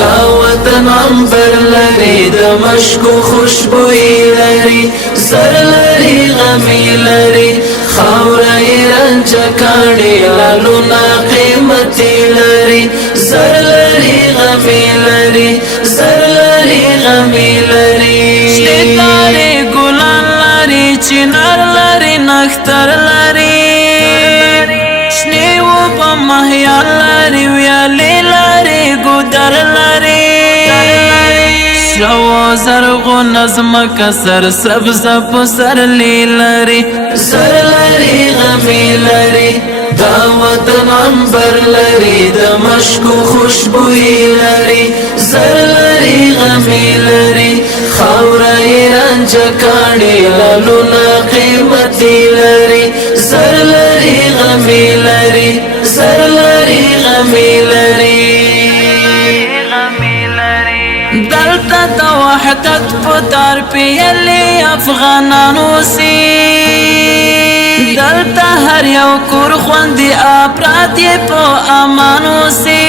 دا وطن عنبر لري د مشکو خوشبوئی لري سر لري غمی لري خاورای رنج کاڼي لالونا قیمتي لري سر لري غمی لري سر لري غمی لري شتاري ګلان لري چنار لري نختر لري شنه و په مهيان لري ویالې لري ګودر لري شو زرغو نظم کسر سبز پسر لري سر لري غمی لري دا وطن عنبر لري د مشکو خوشبوئی لري سر لري غمی لري خاورای رنج کاڼي لالونا قیمتي لري سر لري غمی لري سر لري غمی لري دلتا د وحدت پتار پیلی افغانان اوسي دلتا هر یو کور خوندي افراد په امان اوسي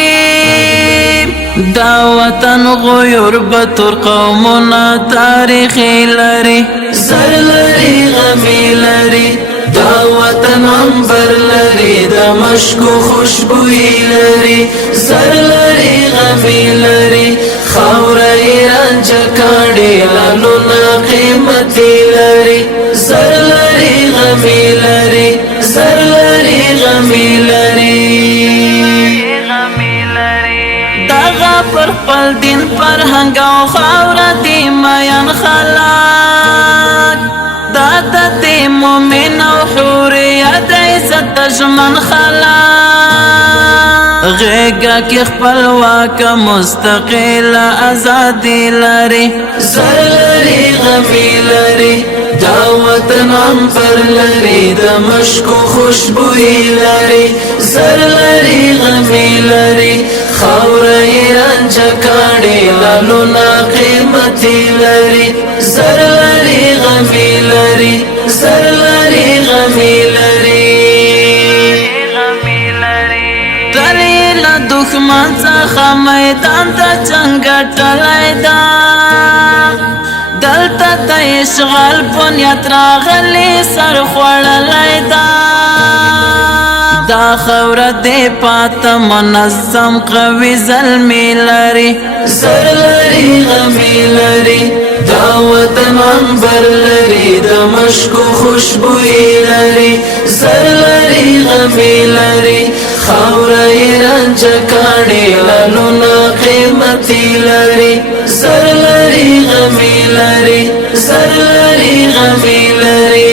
دا وطن غیور بطور قومنا تاریخی لري سر لري غمی لري دا وطن عنبر لري د مشکو خوشبوئی لري سر لري غمی لري خاورای رنج کاڼي لالونا قیمتي لري سر لري غمی لري سر لري غمی لري دغه پر خپل دین فرهنګ او خاوره دی میان خلک دا د مومن او حوریه د عزت ژمن خلک غیږه کې خپلواک مستقل ازادي لري سر لري غمی لري دا وطن عنبر لري د مشکو خوشبوئی لري سر لري غمی لري خاورای رنج کاڼي لالونا قیمتي لري سر لري غمی لري سر لري غمی لري دښمن څخه میدان ته جنګ ټلای دا دلته د اشغال بنیاد راغلی سر خوړلی دا دا خوره دې پاته منظم قوي زلمي لري سر لري غمی لري دا وطن عنبر لري د مشکو خوشبوئی لري سر لري غمی لري خاورای رنج کاڼي لالونا قیمتي لري سر لري غمی لري سر لري غمی لري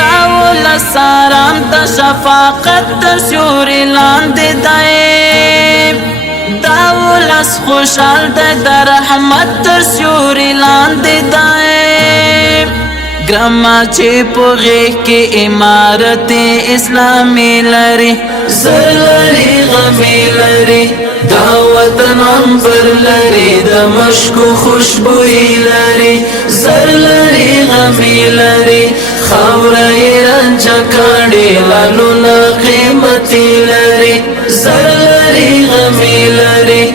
داول سارام د شفاقت تر سیوري لاندې دی داول خوشحال دی د رحمت تر سیوري لاندې دی ګرما چې په غېږ کې امارت اسلامي لري سر لري غمی لري دا وطن عنبر لري د مشکو خوشبوئی لري سر لري غمی لري خاورای رنج کاڼي لالونا قیمتي لري سر لري غمی لري